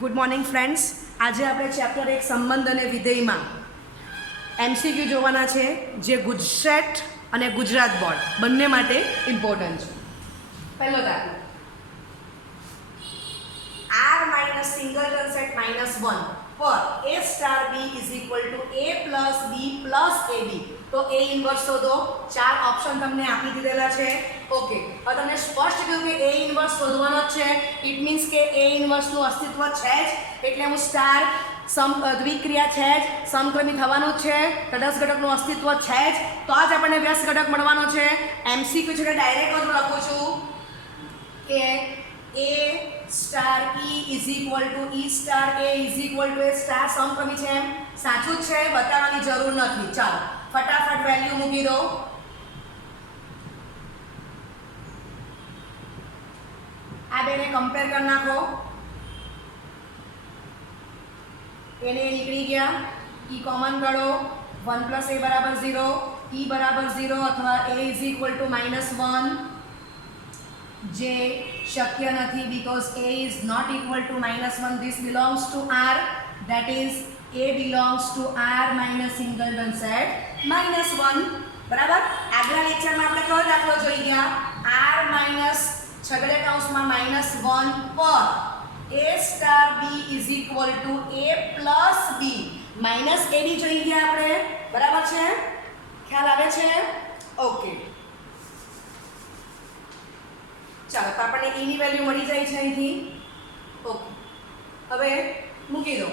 Good morning friends. આજે આપણે chapter 1 સંબંધ અને વિધેયમાં એમસીક્યુ જોવાના છે, જે ગુજરાત અને ગુજરાત બોર્ડ બંને માટે ઇમ્પોર્ટન્ટ છે. પહેલો દાખલો, r માઇનસ સિંગલટન સેટ -1 પર a star b is equal to a plus b plus ab. તો a ઇન્વર્સ શોધો. 4 ઓપ્શન તમને આપી દીધેલા છે. ઓકે, હવે તમને સ્પષ્ટ કહ્યું કે a ઇન્વર્સ શોધવાનો જ છે. ઇટ મીન્સ કે a ઇન્વર્સનું અસ્તિત્વ છે જ, એટલે હું સ્ટાર દ્વિક્રિયા છે જ, સમક્રમી થવાનું જ છે, તટસ્થ ઘટકનું અસ્તિત્વ છે જ, તો જ આપણને વ્યસ્ત ઘટક મળવાનો છે. એમસીક્યુ છે એટલે ડાયરેક્ટ હું લખું છું કે a star e is equal to e star a is equal to a star સમક્રમી છે. એમ સાચું જ છે, બતાવવાની જરૂર નથી. ચાલો ફટાફટ વેલ્યુ મૂકી દો. આ બેને કમ્પેર કરી નાખો. એને નીકળી ગયા, e કોમન કાઢો. 1 પ્લસ a બરાબર 0, e બરાબર 0 અથવા a ઇઝ ઇક્વલ ટુ -1, જે શક્ય નથી because a is not equal to -1. This belongs to r, that is a belongs to r minus singleton set -1. બરાબર. આગલા લેક્ચરમાં આપણે કયો દાખલો જોઈ ગયા? r માઇનસ છગડે કૌંસમાં -1 પર a star b is equal to a plus b minus ab જોઈ ગયા આપણે. બરાબર છે? ખ્યાલ આવે છે? ઓકે, ચાલો તો આપણને e ની વેલ્યુ મળી જાય છે અહીંથી. ઓકે, હવે મૂકી દો.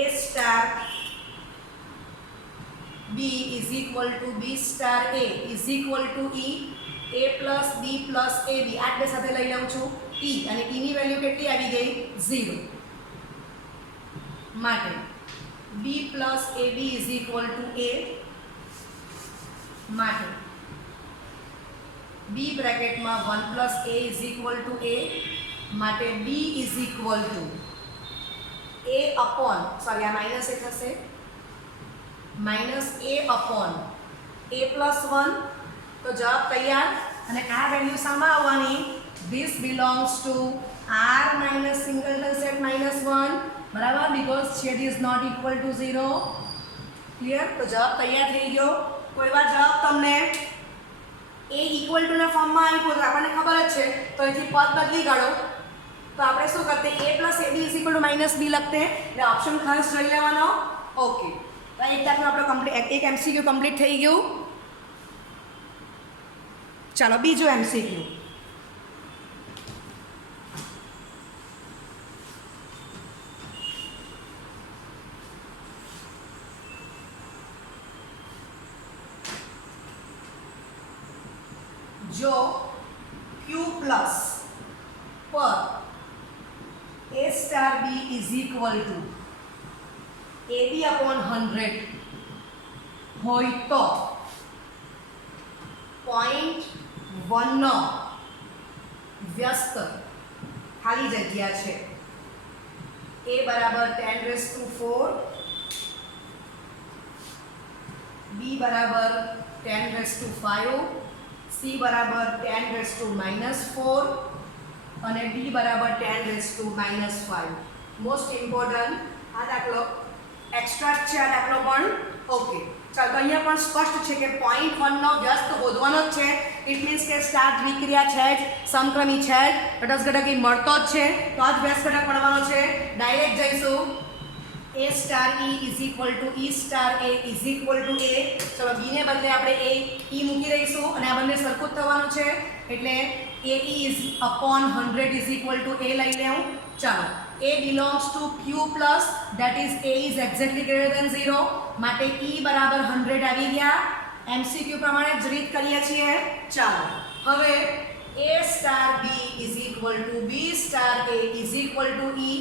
a star b is equal two b star a is equal to e a plus b plus ab. આ બે સાથે લઈ લઉં છું e, અને e ની વેલ્યુ કેટલી આવી ગઈ? 0. માટે b plus ab is equal to a, માટે b બ્રેકેટમાં 1 plus a is equal to a, માટે b is equal to a upon, sorry આ માઇનસ એ થશે, minus a upon a plus 1. તો જવાબ તૈયાર. અને આ વેલ્યુ સામા આવવાની? This belongs to r minus singleton set -1. બરાબર, બીકોઝ છેદ is not equal to 0. Clear? તો જવાબ તૈયાર થઈ ગયો. કોઈ વાર જવાબ તમને a ઇક્વલ ટુ ના ફોર્મમાં આવી તો આપણને ખબર જ છે, તો અહીંથી પદ બદલી કાઢો. તો આપણે શું કરતે? a plus ab is equal two -b લખતે, એટલે ઓપ્શન ખાસ જોઈ લેવાનો. ઓકે, તો એક દાખલો આપણો કમ્પ્લીટ, એક એમસીક્યુ કમ્પ્લીટ થઈ ગયું. ચાલો બીજો એમસીક્યુ. જો q પ્લસ પર a star b is equal two ab upon 100 હોય તો 0.1 નો વ્યસ્ત ખાલી જગ્યા છે. a બરાબર 10⁴, b બરાબર 10⁵, c બરાબર 10⁻⁴ અને d બરાબર 10⁻⁵. મોસ્ટ ઇમ્પોર્ટન્ટ આ દાખલો એક્સ્ટ્રા છે. આ દાખલો પણ ઓકે. ચાલો, અહીંયા પણ સ્પષ્ટ છે કે 0.1 નો વ્યસ્ત શોધવાનો જ છે. ઇટ મીન્સ કે સ્ટાર દ્વિક્રિયા છે જ, સમક્રમી છે જ, તટસ્થ ઘટક એ મળતો જ છે, તો જ વ્યસ્ત ઘટક મળવાનો છે. ડાયરેક્ટ જઈશું. a star e is equal to e star a is equal to a. ચલો, b ને બદલે આપણે a e મૂકી દઈશું, અને આ બંને સરખું જ થવાનું છે, એટલે a e is upon 100 is equal to a લઈ લેવું. ચાલો, a belongs to q plus, that is a is exactly greater than 0, માટે e બરાબર 100 આવી ગયા. એમસીક્યુ પ્રમાણે જ રીત કરીએ છીએ. ચાલો, હવે a star b is equal two b star a is equal to e.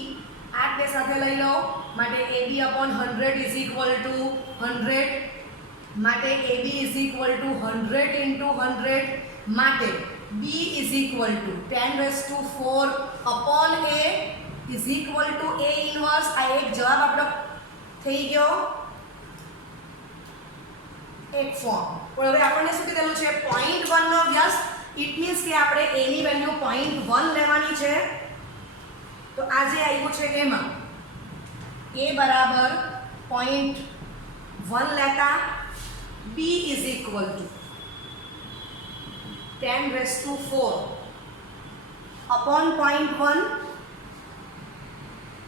આ બે સાથે લઈ લો, માટે ab upon 100 is equal two 100, માટે ab is equal two 100 into 100, માટે b is equal two 10⁴ upon a is equal to a inverse. આ એક જવાબ આપણો થઈ ગયો. એક ફોર્મ. પણ હવે આપણને શું કીધેલું છે? 0.1 નો વ્યસ્ત ઇટ મીન્સ કે આપણે a ની વેલ્યુ 0.1 લેવાની છે. તો આ જે આવ્યું છે એમાં a બરાબર 0.1 લેતા b is equal two 10⁴ upon 0.1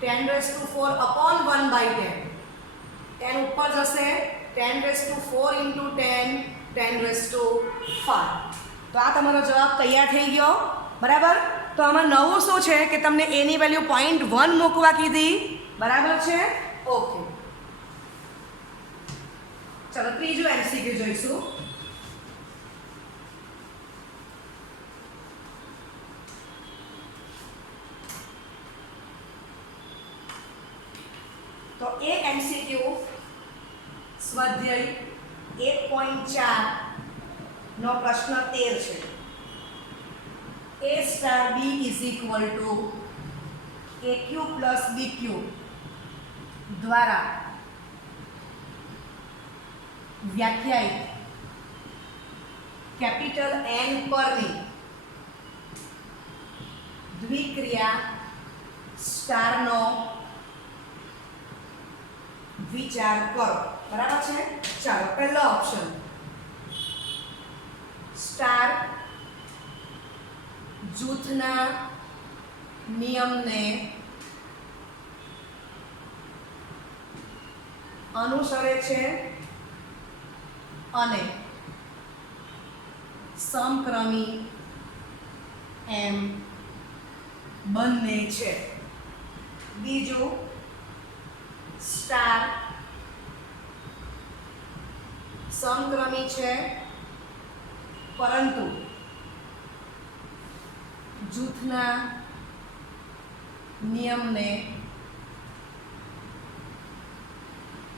10⁴ upon 1/10 10 ઉપર જશે 10⁴ ઇન્ટુ 10 10⁵ તો આ તમારો જવાબ તૈયાર થઈ ગયો. બરાબર. તો આમાં નવું શું છે કે તમને a ની વેલ્યુ 0.1 મૂકવા કીધી. બરાબર છે. ઓકે, ચલો ત્રીજું એમસીક્યુ જોઈશું. તો એ એમસીક્યુ સ્વાધ્યાય 1.4 નો પ્રશ્ન 13 છે. a star b is equal two aq plus bq દ્વારા વ્યાખ્યાયિત કેપિટલ N પરની દ્વિક્રિયા સ્ટારનો વિચાર કરો. બરાબર છે. ચાલો પહેલો ઓપ્શન, સ્ટાર જૂથના નિયમને અનુસરે છે અને સમક્રમી એમ બંને છે. બીજું, સ્ટાર સમક્રમી છે પરંતુ જૂથના નિયમને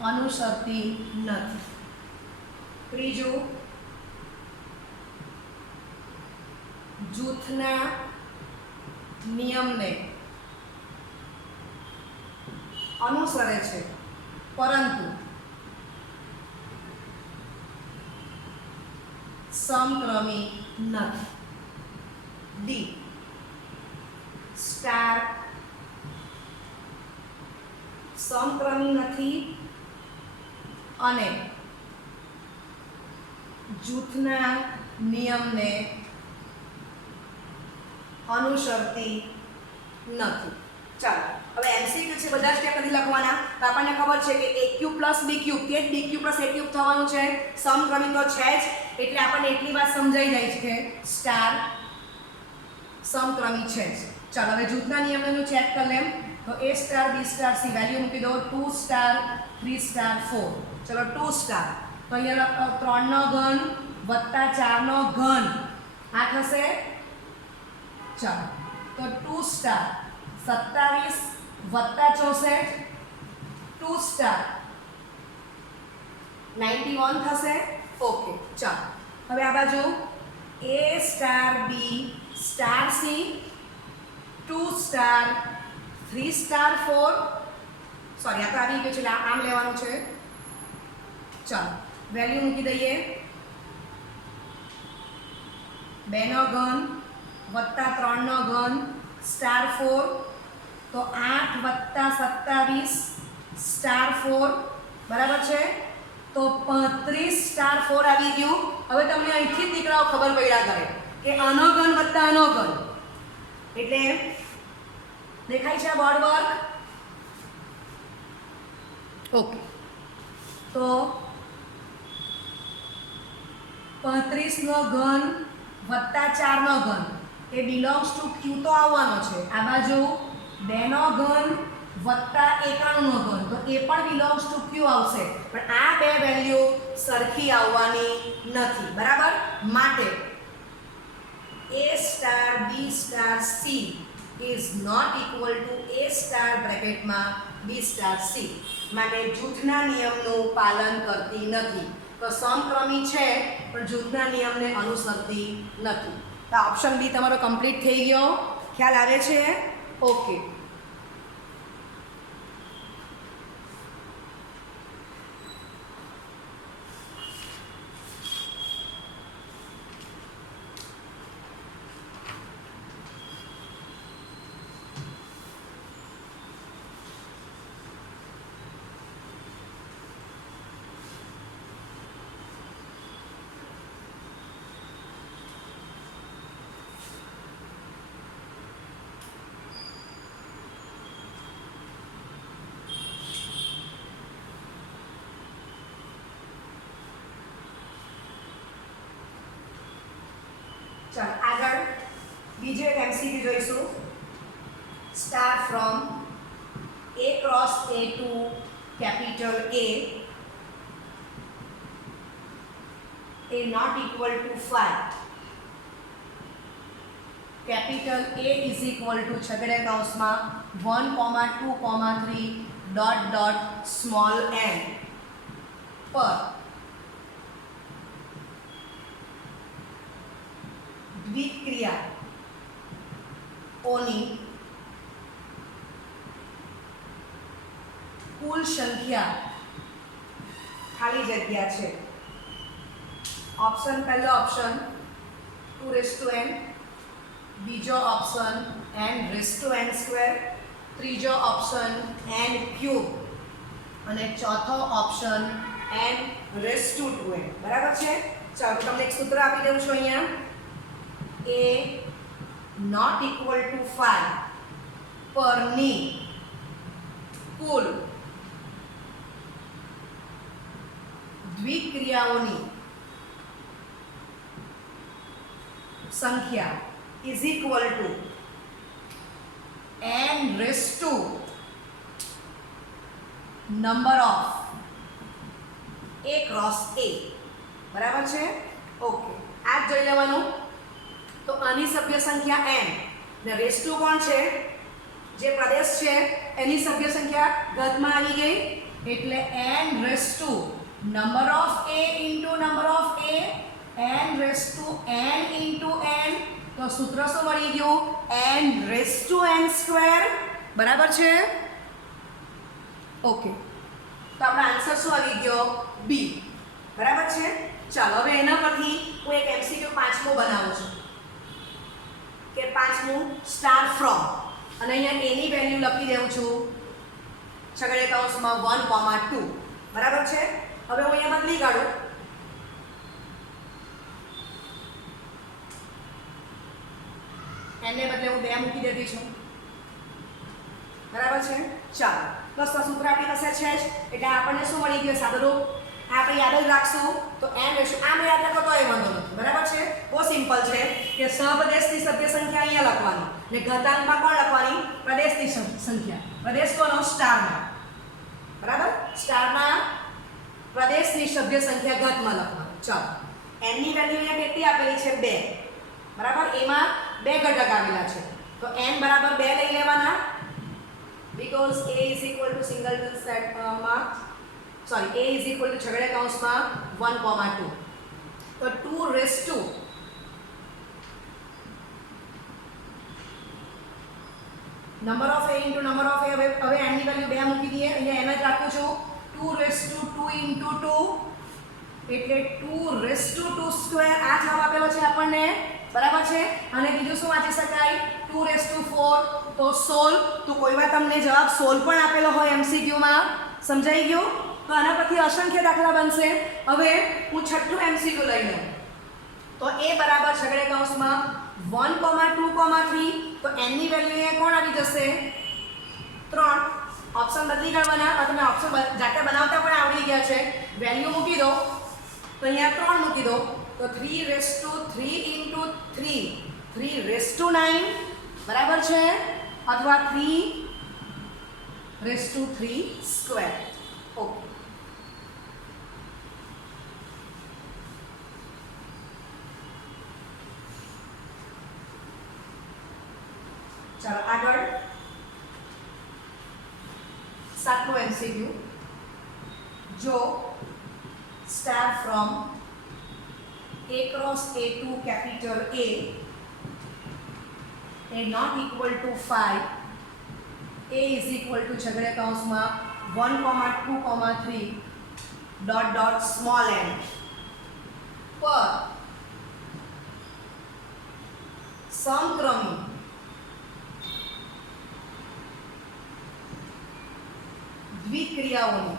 અનુસરતી નથી. ત્રીજું, જૂથના નિયમને અનુસરે છે પરંતુ સમક્રમી નથી. ડી, સ્ટાર સમક્રમી નથી અને જૂથના નિયમને અનુસરતી નથી. ચાલો હવે એમસીક્યુ છે, બધા સ્ટેપ નથી લખવાના. તો આપણને ખબર છે કે aq પ્લસ bq કે bq પ્લસ aq થવાનું છે. સમક્રમી તો છે જ, એટલે આપણને એટલી વાત સમજાઈ જાય છે કે સ્ટાર સમક્રમી છે જ. ચાલો હવે જૂથના નિયમનું ચેક કરી લેમ. તો a star b star c value મૂકી દો. 2 સ્ટાર 3 સ્ટાર 4. ચલો 2 સ્ટાર તો અહીંયા 3 નો ઘન વત્તા 4 નો ઘન આ થશે. ચાલો તો 2 સ્ટાર 27 વત્તા 64 2 સ્ટાર 91 થશે. ઓકે, ચાલો હવે આ બાજુ a star b star c 2 star 3 star 4 sorry આ તો આવી ગયું છે એટલે આમ લેવાનું છે. ચાલો વેલ્યુ મૂકી દઈએ. 2 નો ઘન વત્તા 3 નો ઘન સ્ટાર 4 તો 8 વત્તા 27 સ્ટાર 4 બરાબર છે. તો 35 સ્ટાર 4 આવી ગયું. હવે તમને અહીંથી જ દીકરાઓ ખબર પડ્યા કરે કે આનો ઘન વત્તા આનો ઘન એટલે દેખાય છે બોર્ડ વર્ક. ઓકે, તો 35 નો ઘન વત્તા 4 નો ઘન એ બિલોંગ્સ ટુ ક્યુ તો આવવાનો છે. આ બાજુ 2 નો ઘન વત્તા 91 નો ઘન તો એ પણ બિલોંગ્સ ટુ ક્યુ આવશે, પણ આ બે વેલ્યુ સરખી આવવાની નથી. બરાબર. માટે a star b star c is not equal to a star બ્રેકેટમાં b સ્ટાર c. માટે જૂથના નિયમનું પાલન કરતી નથી. તો સમક્રમી છે પણ જૂથના નિયમને અનુસરતી નથી. તો ઓપ્શન બી તમારો કમ્પ્લીટ થઈ ગયો. ખ્યાલ આવે છે? ઓકે. ચાલો આગળ બીજો એક એમસીક્યુ જોઈશું. Star from A cross A to capital A not equal to 5. Capital A is equal to છગડે કૌંસમાં 1, 2, 3 dot dot small n પર દ્વિક્રિયાઓની કુલ સંખ્યા ખાલી જગ્યા છે. ઓપ્શન પહેલો ઓપ્શન 2n, બીજો ઓપ્શન n², ત્રીજો ઓપ્શન n³ અને ચોથો ઓપ્શન n². બરાબર છે. ચાલો તમને એક સૂત્ર આપી દઉં છું અહીંયા. A not equal to 5 પરની કુલ દ્વિક્રિયાઓની સંખ્યા is equal to n² number of A cross A. બરાબર છે. ઓકે, આ જ જોઈ લેવાનું. તો આની સભ્ય સંખ્યા n ને રેસ્ટુ કોણ છે, જે પ્રદેશ છે એની સભ્ય સંખ્યા ગતમાં આવી ગઈ એટલે n² number of A into number of A n into n. તો સૂત્ર શું મળી ગયું? n². બરાબર છે. ઓકે, તો આપણો આન્સર શું આવી ગયો? બી. બરાબર છે. ચાલો હવે એના પરથી હું એક એમસીક્યુ પાંચમું બનાવું છું કે પાંચમું સ્ટાર ફ્રોમ અને અહીંયા એની વેલ્યુ લખી દઉં છું છગડે કૌંસમાં 1, 2. બરાબર છે. હવે હું અહીંયા બદલી કાઢું. એને બદલે હું 2 મૂકી દેતી છું. બરાબર છે. ચાલો બસ તો સૂત્ર આપણી પાસે છે જ એટલે આપણને શું મળી ગયું? સાદું રૂપ. આપણે યાદ જ રાખશું તો n આમ યાદ રાખો તો એ વાંધો નથી. બરાબર છે. બહુ સિમ્પલ છે કે સહપ્રદેશની સભ્ય સંખ્યા અહીંયા લખવાની ને ઘાતાંકમાં કોણ લખવાની? પ્રદેશની સંખ્યા. પ્રદેશ કોનો? સ્ટારના. બરાબર. સ્ટારના પ્રદેશની સભ્ય સંખ્યા ઘાતમાં લખવાની. ચાલો n ની વેલ્યુ અહીંયા કેટલી આપેલી છે? 2. બરાબર. એમાં 2 ઘટક આવેલા છે તો n બરાબર 2 લઈ લેવાના because A is equal to singleton set માં sorry A is equal to છગડે કૌંસમાં 1, 2. તો 2 number of A into number of A. હવે n ની વેલ્યુ 2 મૂકી દઈએ. અહીંયા n જ રાખું છું. 2 into 2 એટલે 2² આ જવાબ આપેલો છે આપણને. બરાબર છે. અને બીજું શું વાંચી શકાય? 2⁴ તો 16. તો કોઈ વાર તમને જવાબ 16 પણ આપેલો હોય એમસીક્યુમાં. સમજાઈ ગયું? તો આના પરથી અસંખ્ય દાખલા બનશે. હવે હું છઠ્ઠું એમસીક્યુ લઈ લઉં તો A બરાબર છગડે કૌંસમાં 1, 2, 3. તો n ની વેલ્યુ અહીંયા કોણ આવી જશે? 3. ઓપ્શન બદલી કાઢવાના. તમે ઓપ્શન જાતે બનાવતા પણ આવડી ગયા છે. વેલ્યુ મૂકી દો તો અહીંયા 3 મૂકી દો તો 3 into 3 3/9. બરાબર છે. અથવા 3/3². ઓકે. ચાલો આગળ સાતમું એમસીક્યુ. જો star from A cross A to capital A not equal to 5. A is equal to છગડે કૌંસમાં 1, 2, 3 dot dot small n પર સમક્રમી દ્વિક્રિયાઓની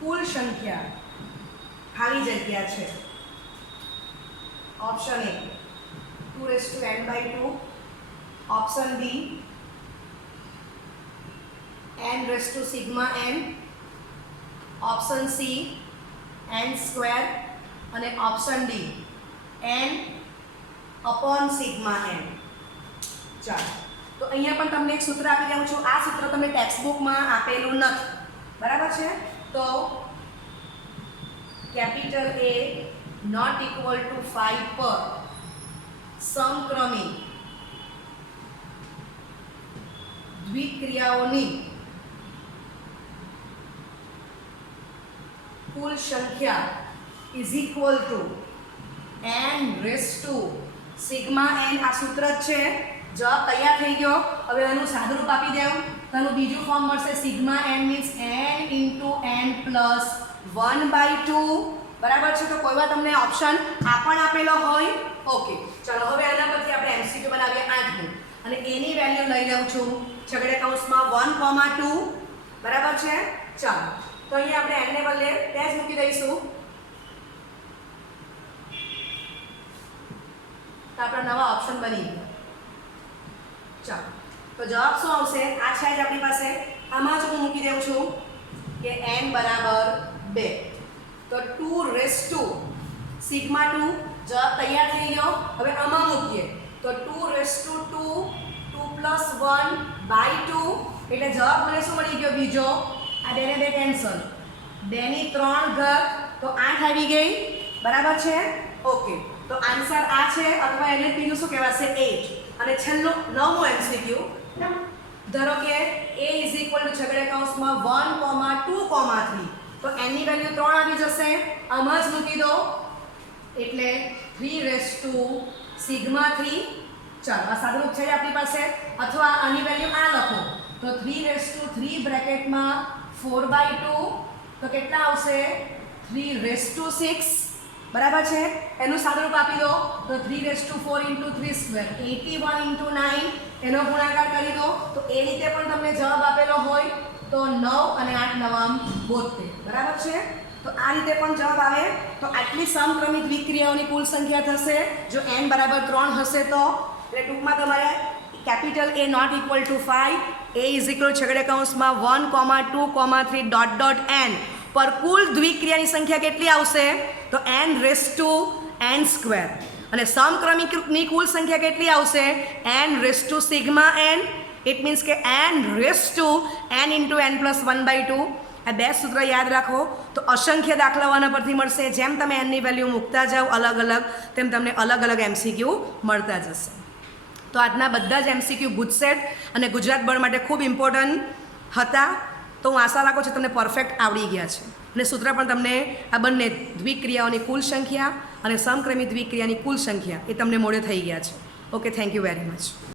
કુલ સંખ્યા ખાલી જગ્યા છે. Option A 2n/2. Option B n⁴n. Option C n². અને option D n upon sigma n. ચાલો, તો અહીંયા પણ તમને એક સૂત્ર આપી દઉં છું. આ સૂત્ર તમને ટેક્સ્ટબુકમાં આપેલું નથી, બરાબર છે? તો capital A not equal to 5 પર સમક્રમી દ્વિક્રિયાઓની કુલ સંખ્યા is equal to n raise to sigma n. આ સૂત્ર જ છે. જવાબ તૈયાર થઈ ગયો. હવે એનું સાદુરૂપ આપી દેવું તો એનું બીજું ફોર્મ મળશે. Sigma n means n into n plus 1/2. બરાબર છે? તો કોઈ વાર તમને ઓપ્શન આ પણ આપેલો હોય. ઓકે, ચાલો હવે આના પરથી આપણે એમસીક્યુ બનાવીએ 8મું. અને એની વેલ્યુ લઈ લઉં છું છગડે કૌંસમાં 1,2. બરાબર છે? ચાલો, તો અહીંયા આપણે n ને બદલે તે જ મૂકી દઈશું. તો આપણા નવા ઓપ્શન બની ગયા. ચાલો, તો જવાબ શું આવશે? આ છે જ આપણી પાસે. આમાં જ હું મૂકી દઉં છું કે n બરાબર 2. તો 2 રેસ ટુ સિગ્મા 2. જવાબ તૈયાર થઈ ગયો. હવે આમાં મૂકીએ તો 2 રેસ ટુ 2, 2 પ્લસ 1/2. એટલે જવાબ મને શું મળી ગયો? બીજો. આ 2 ને 2 કેન્સલ. 2 ની 3 ઘાત તો 8 આવી ગઈ. બરાબર છે? ઓકે, તો આન્સર આ છે, અથવા એને બીજું શું કહેવાશે? 8. અને છેલ્લું 9મું એમસીક્યુ. ધારો કે a ઇઝ ઇક્વલ ટુ છગડે કૌંસમાં 1,2,3. તો n ની વેલ્યુ 3 આવી જશે. આમાં જ મૂકી દો એટલે 3 રેસ ટુ સિગ્મા 3. ચાલો, આ સાદુરૂપ છે આપણી પાસે. અથવા આની વેલ્યુ આ લખો તો 3 રેસ ટુ 3 બ્રેકેટમાં 4/2. તો કેટલા આવશે? 3 રેસ ટુ 6. બરાબર છે? એનું સાદુરૂપ આપી દો તો 3 raise to 4 into 3 square 81 into 9. એનો ગુણાકાર કરી દો તો એ રીતે પણ તમને જવાબ આપેલો હોય. તો 9 અને 8 નવામ 72. બરાબર છે? તો આ રીતે પણ જવાબ આવે. તો આટલી સમક્રમિક દ્વિક્રિયાઓની કુલ સંખ્યા થશે જો n બરાબર 3 હશે તો. એટલે ટૂંકમાં તમારે capital A not equal to 5, a is equal છગડે કૌંસમાં 1,2,3 n પર કુલ દ્વિક્રિયાની સંખ્યા કેટલી આવશે? તો n raise two n square. અને સમક્રમિકની કુલ સંખ્યા કેટલી આવશે? n raise to sigma n. It means કે n raise two n into n plus 1/2. આ 2 સૂત્ર યાદ રાખો તો અસંખ્ય દાખલાઓના પરથી મળશે. જેમ તમે n ની વેલ્યુ મૂકતા જાઓ અલગ અલગ, તેમ તમને અલગ અલગ એમસીક્યુ મળતા જશે. તો આજના બધા જ એમસીક્યુ ગુજસેટ અને ગુજરાત બોર્ડ માટે ખૂબ ઇમ્પોર્ટન્ટ હતા. તો હું આશા રાખું છું તમને પરફેક્ટ આવડી ગયા છે. અને સૂત્ર પણ તમને આ બંને દ્વિક્રિયાઓની કુલ સંખ્યા અને સમક્રમિક દ્વિક્રિયાની કુલ સંખ્યા એ તમને મોડે થઈ ગયા છે. Okay, thank you very much.